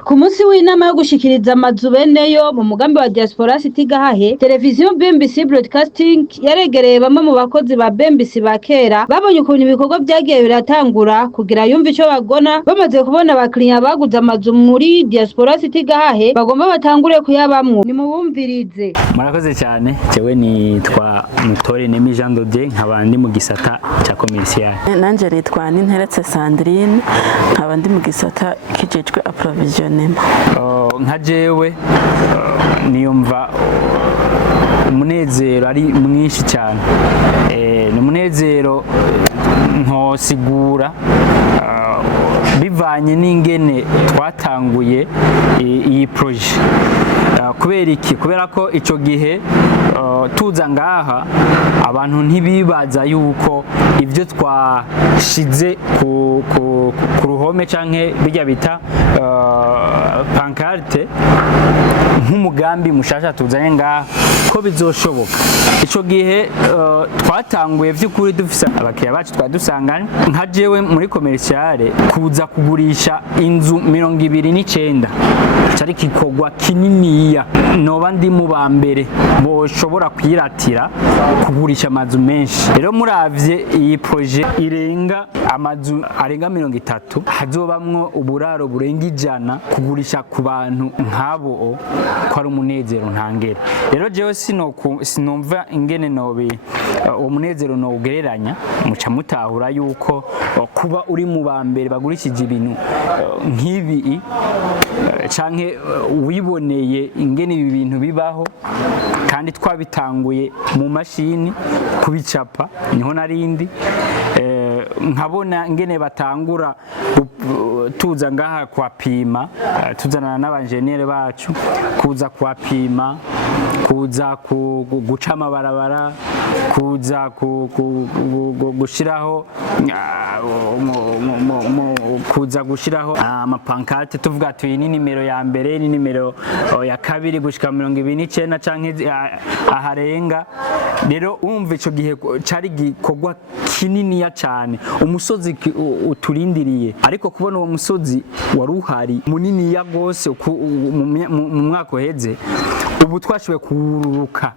Ku munsi w'inama yo gushikiriza amazu beneyo mu mugambi wa Diaspora City Gahahe, televiziyo BMBC Broadcasting yaregereye bamwe mu bakozi ba BMBC ba kera babonye ukuntu ibikorwa vyagiye biratangura kugira yumve ico bagona, bamaze kubona abakiriya baguze amazu muri Diaspora City Gahahe bagomba batangure kuyabamwo. Ni mubumvirize. Murakoze cyane, jewe nitwa Mutore Nemi Jean Dodier, nkaba ndi mu gisata ca commercial. Nanje nitwa Ninteretse Sandrine, nkaba ndi mu gisata kijejwe approvisionnement. Nka jewe niyumva umunezero ari mwinshi cyane, ni umunezero nkosigura bivanye n'ingene twatanguye iyi projet. Kubera iki? Kubera ko ico gihe tuza ngaha abantu ntibibaza yuko ivyo twashize ku ruhome canke bijya bita pancarte nk'umugambi mushasha tuzanye ngaha ko bizoshoboka. Ico gihe twatanguye vy'ukuri dufise abakiriya bacu twadusanganye. Nka jewe muri commercial kuza kugurisha inzu 29 cari kikogwa kininiya, noba ndi mu bambere boshobora kwiratira kugurisha amazu menshi. Rero muravye iyi projet irenga amazu arenga 30, hazobamwo uburaro burenga 100, kugurisha ku bantu nk'abo ko ari umunezero ntangere. Rero jewe sinomva ingene nobe umunezero no ugereranya, muca mutahura yuko kuba uri mu bambere bagurishije ibintu nk'ibi canke wiboneye ingene ibi bintu bibaho, kandi twabitanguye mu mashini kubicapa niho narindi, nkabona ingene batangura tuza ngaha kwapima, tuzana n'abanjenere bacu kuza kwapima, kuza guca amabarabara, kuza gushiraho kuza gushiraho amapankarte tuvuga ati iyi ni nimero ya mbere, ni nimero ya kabiri gushika 29 canke aharenga. Rero umva ico gihe cari gikorwa kininiya cyane, umusozi uturindiriye, ariko kubona uwo musozi wari uhari muniniya gose mu mwaka uheze, ubu twashoboye kururuka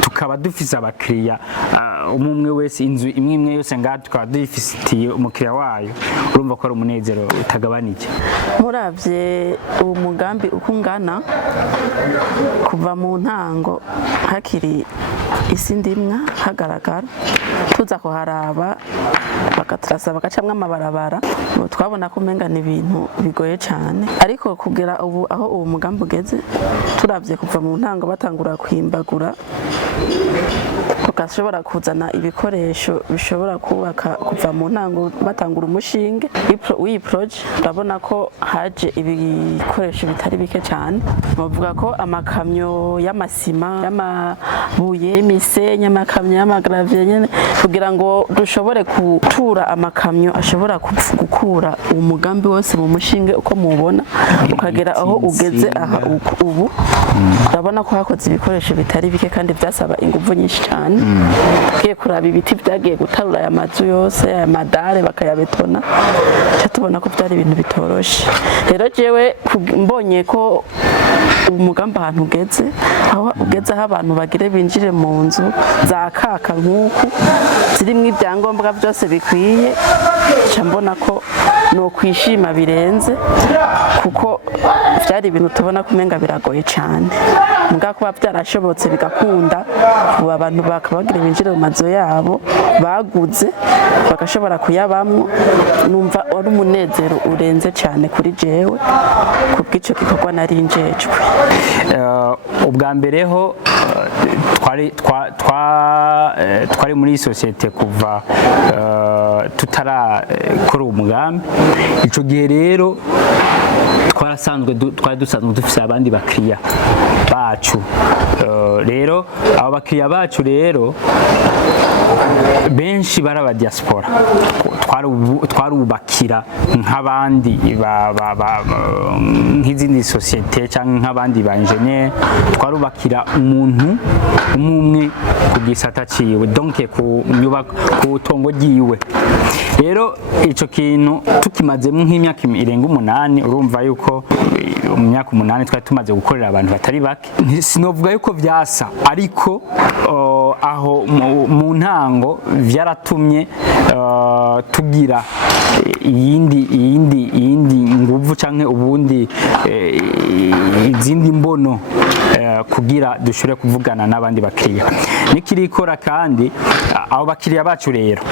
tukaba dufise abakiriya umwe wese, inzu imwe yose ngaha tukaba dufitiye umukiriya wayo. Urumva ko ari umunezero utagabanije. Muravye uwo mugambi uko ungana kuva mu ntango hakiri isi ndimwa hagaragara, tuza kuharaba bakaturasaba bagacamwa amabarabara, twabona ko umenga ni ibintu bigoye cyane, ariko kugera ubu aho uwo mugambi ugeze, turavye kuva mu ntango batangura kwimbagura tukashobora kuzana ibikoresho bishobora kubaka kuva mu ntango batangura umushinge w'iyi projet, urabona ko haje ibikoresho bitari bike cyane. Bavuga ko amakamyo y'amasima, y'amabuye, y'imisenyi, amakamyo y'amagravye nyene, kugira ngo dushobore gutura amakamyo ashobora gukura umugambi wose mu mushinge uko mubona ukagera aho ugeze aha ubu. Urabona ko hakoze ibikoresho bitari bike kandi byasaba ingufu nyinshi cyane. Tugiye kuraba ibiti byagiye gutarura aya mazu yose, aya madare bakayabetona, tubona ko byari ibintu bitoroshe. Rero jewe mbonye ko umugambi ahantu ugeze, aho ugeze aho abantu bagire binjire mu nzu za kaka nk'uku zirimwo ibyangombwa byose bikwiye, mbona ko no kwishima birenze, kuko byari ibintu tubona kumenga biragoye cyane. Muga kuba byarashobotse bigakunda, ubu abantu bakabagira binjire mu mazu yabo baguze bagashobora kuyabamwo, numva ari umunezero urenze cyane kuri jewe kubw'ico gikorwa nari njejwe. Ubwa mbere ho twari muri societe kuva tutarakora umugambi. Ico gihe rero twari dusanzwe dufise abandi bakiriya bacu. Rero abo bakiriya bacu rero benshi baraba diaspora, twarubakira nk'abandi nk'izindi societe cyangwa nk'abandi ba engineer, twarubakira umuntu umwe ku gisata ciwe, donc ku tongo ryiwe. rero ico kintu tukimazemo nk'imyaka irenga 8 urumva yuko mu myaka 8 twari tumaze gukorera abantu batari bake sinovuga yuko vyasa ariko aho mu ntango vyaratumye tugira iyindi nguvu canke ubundi izindi mbono kugira dushobore kuvugana n'abandi bakiriya nikirikora kandi abo bakiriya bacu rero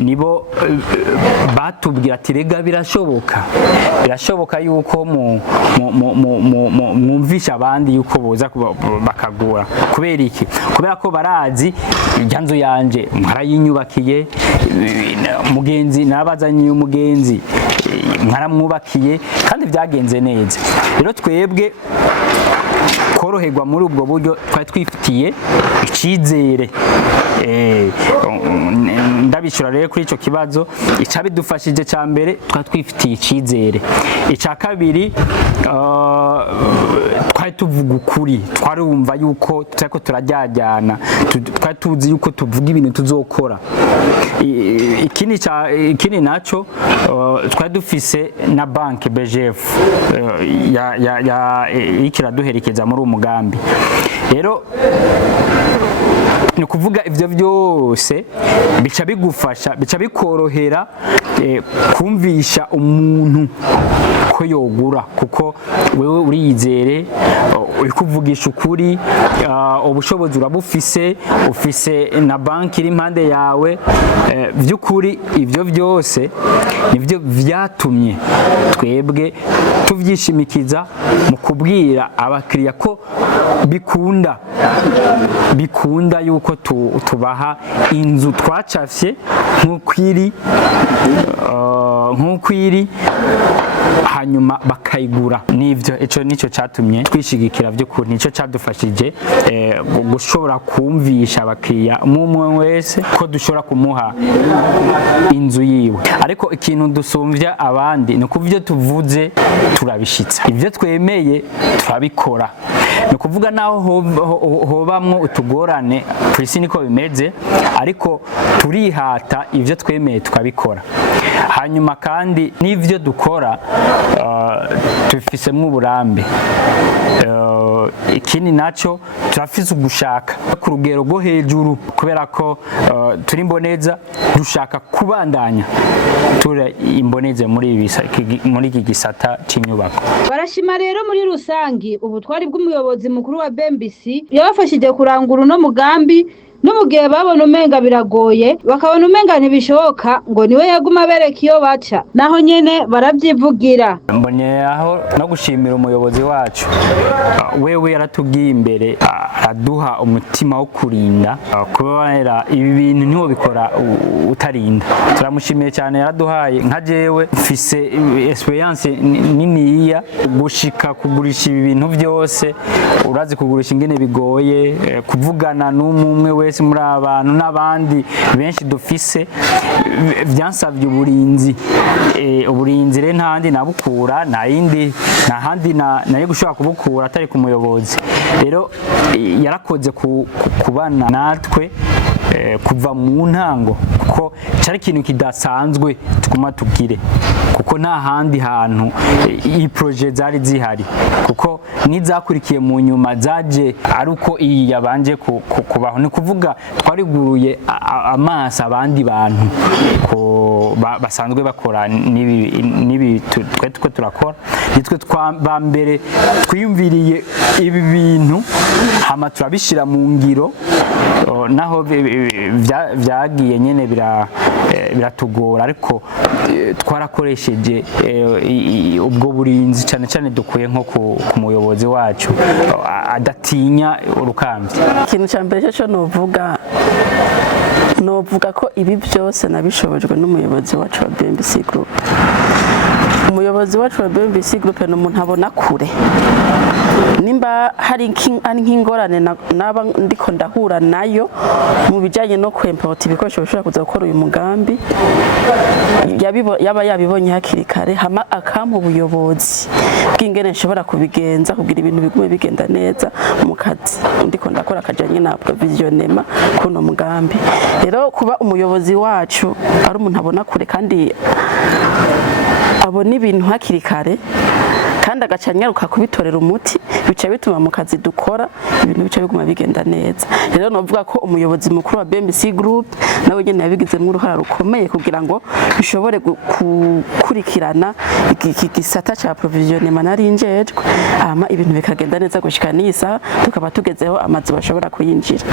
nibo batubwira ati rega birashoboka yuko mwumvisha abandi yuko boza bakagura kubera iki kubera ko barazi iryanzu yanje mwarayinyubakiye mugenzi nabazanye umugenzi mwaramwubakiye kandi byagenze neza rero twebwe koroherwa muri ubwo buryo twari twifitiye icyizere ndabishura rero kuri icyo kibazo icyabidufashije cya mbere twari twifitiye icyizere icya kabiri twari tuvuga ukuri twarumva yuko turiko turajyajyana twari tuzi yuko tuvuga ibintu tuzokora ikindi naco twari dufise na banki BGF ikiraduherekeza muri umugambi rero ni kuvuga ivyo byose bica bigufasha bica bikorohera kumvisha umuntu ko yogura kuko wewe uriyizere uri kuvugisha ukuri ubushobozi urabufise ufise na banki iri impande yawe by'ukuri ivyo byose nivyo vyatumye twebwe tuvyishimikiza mu kubwira abakiriya ko bikunda yuko tubaha inzu twacafye nk'ukwiri hanyuma bakayigura nivyo ico nico catumye twishigikira by'ukuri nico cadufashije gushobora kumvisha abakiriya umwe wese ko dushobora kumuha inzu yiwe ariko ikintu dusumvya abandi ni kuvyo tuvuze turabishitsa ivyo twemeye turabikora ni kuvuga naho hobamwo utugorane kw'isi niko bimeze ariko turihata ivyo twemeye tukabikora hanyuma kandi n'ivyo dukora tufisemo uburambe ikindi naco turafise ugushaka ku rugero rwo hejuru kubera ko turi imboneza dushaka kubandanya turi imboneze muri iki gisata cy'inyubako barashima rero muri rusangi ubutwari bw'umuyobozi mukuru wa BMBC yabafashije kurangura uno mugambi no mu gihe babona umenga biragoye bakabona umenga ntibishoboka ngo niwe yaguma bereka iyo baca naho nyene barabyivugira mbonye aho no gushimira umuyobozi wacu wewe yaratubwiye imbere aduha umutima wo kurinda kubera ibi bintu niho bikora utarinda turamushimiye cyane yaraduhaye nka jewe mfise experience niniya gushika kugurisha ibi bintu byose urazi kugurisha ingene bigoye kuvugana n'umwe wese muri abantu n'abandi benshi dufise byansabye uburinzi rero ntandi nabukura ntahandi nayo gushobora kubukura atari ku muyobozi rero yarakoze kubana natwe kuva mu ntango kuko cyari ikintu kidasanzwe tukuma tubwire kuko nta handi hantu iyi projet zari zihari kuko nizakurikiye mu nyuma zaje ari uko iyi yabanje kubaho ni kuvuga twariguruye amaso abandi bantu basanzwe bakora nibi twe turakora nitwe ba mbere twiyumviriye ibi bintu hama turabishira mu ngiro naho vyagiye nyene biratugora ariko twarakoresheje ubwo burinzi cyane cyane dukuye nko ku muyobozi wacu adatinya urukambi ikintu cya mbere cyo novuga ko ibi byose nabishobojwe n'umuyobozi wacu wa BMBC Group umuyobozi wacu wa BMBC Group ni umuntu abona kure, nimba hari nk'ingorane naba ndiko ndahura nayo mu bijyanye no kwempota ibikoresho bishobora kuza gukora uyu mugambi, yaba yabibonye hakiri kare, hama akampa ubuyobozi bw'ingene nshobora kubigenza kugira ibintu bigume bigenda neza mu kazi ndiko ndakora akajyanye na provisionnement kuno mugambi. Rero kuba umuyobozi wacu ari umuntu abona kure kandi abona ibintu hakiri kare kandi agacanyaruka kubitorera umuti, bica bituma mu kazi dukora ibintu bica biguma bigenda neza. Rero novuga ko umuyobozi mukuru wa BMBC Group nawe nyene yabigizemo uruhara rukomeye kugira ngo bishobore gukurikirana iki gisata ca provisionnement nari njejwe, ama ibintu bikagenda neza gushika nisa tukaba tugezeho amazu bashobora kuyinjira.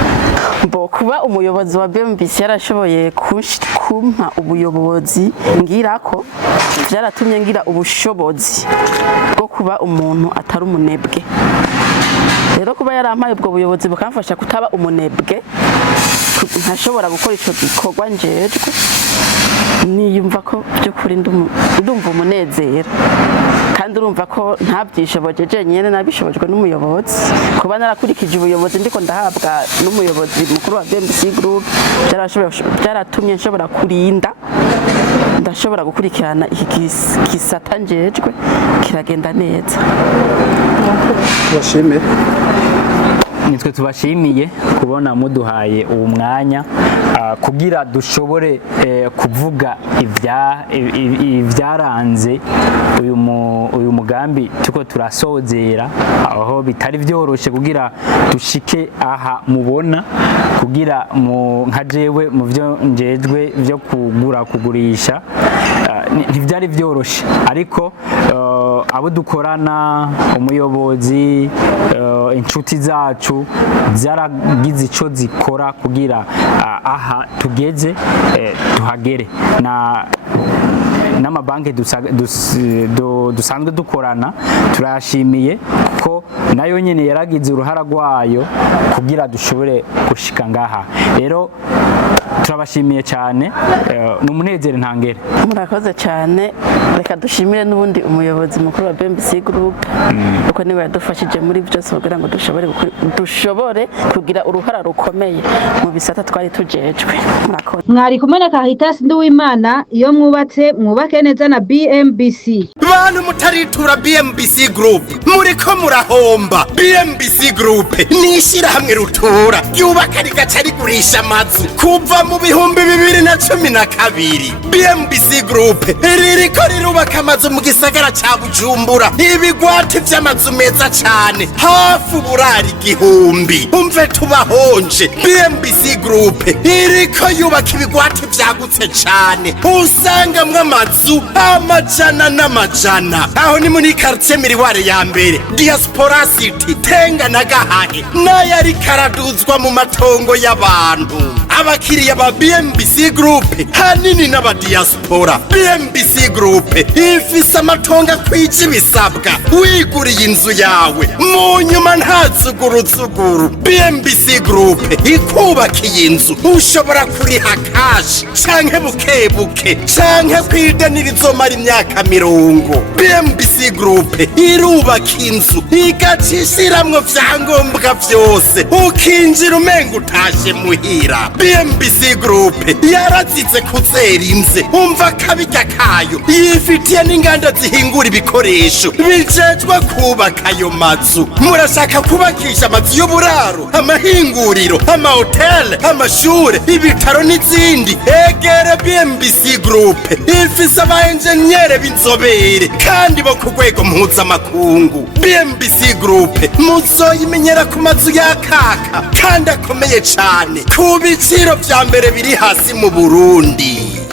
Mbo kuba umuyobozi wa BMBC yarashoboye kumpa ubuyobozi ngirako byaratumye ngira ubushobozi bwo kuba umuntu atari umunebwe. Rero kuba yarampaye ubwo buyobozi bukamfasha kutaba umunebwe, ntashobora gukora ico gikorwa njejwe, niyumva ko by'ukuri ndumva umunezero kandi urumva ko ntabyishoboje jenyene, nabishobojwe n'umuyobozi. Kuba narakurikije ubuyobozi ndiko ndahabwa n'umuyobozi mukuru wa BMBC Group byaratumye nshobora kurinda, ndashobora gukurikirana iki gisata njejwe kiragenda neza. Bashime nitwe tubashimiye kubona muduhaye uwo mwanya kugira dushobore kuvuga ibyaranze uyu mugambi tuko turasozera, aho bitari byoroshe kugira dushike aha mubona, kugira nka jewe mu byo njejwe byo kugurisha ntibyari byoroshe, ariko abo dukorana, umuyobozi, inshuti zacu zaragize ico zikora kugira aha tugeze tuhagere, n'amabanki dusanzwe dukorana turashimiye ko nayo nyene yaragize uruhara rwayo kugira dushobore gushika ngaha. Rero turabashimiye cyane, n'umunezero ntangere. Murakoze cyane, reka dushimire n'ubundi umuyobozi mukuru wa BMBC Group uko niwe yadufashije muri byose kugira ngo dushobore kugira uruhara rukomeye mu bisata twari tujejwe. Murakoze. Mwari kumwe na Caritas Nduwimana, iyo mwubatse mwubake neza na BMBC. bantu mutaritura BMBC Group muriko murahomba. BMBC Group nishira hamwe rutura yubaka rigaca rigurisha amazu kuva mu 2012. BMBC Group ririko rirubaka amazu mu gisagara ca Bujumbura, ibigwati vy'amazu meza cane hafi uburari 1000. Umve tubahonje, BMBC Group iriko yubaka ibigwati vyagutse cane, usangamwe amazu amajana n'amajana. Aho ni muri quartier Miriware ya mbere, Diaspora City, Tenga na Gahahe, n'ayari karaduzwa mu matongo y'abantu. Abakiriya ba BMBC Group hanini n'aba diaspora. BMBC Group ifise amatongo akwije ibisabwa, wiguriye inzu yawe mu nyuma ntazuguruzuguru. BMBC Group ikubakiye inzu ushobora kuriha cash canke bukebuke canke kwidanira izomara imyaka 50. BMBC Group irubaka inzu igacishiramwo vyangombwa vyose, ukinjira umenga utashe muhira. BMBC Group yarazize kuzera inze, umva kabirya kayo yifitiye n'inganda zihingura ibikoresho bijejwe kubaka ayo mazu. Murashaka kubakisha amazu y'uburaro, amahinguriro, amahoteli, amashure, ibitaro n'izindi? Egere BMBC Group ifise abaenjenyere b'inzobere kandi bo ku rwego mpuzamakungu. BMBC Group muzoyimenyera ku mazu y'akaka kandi akomeye cane ku biciro vya mbere biri hasi mu Burundi.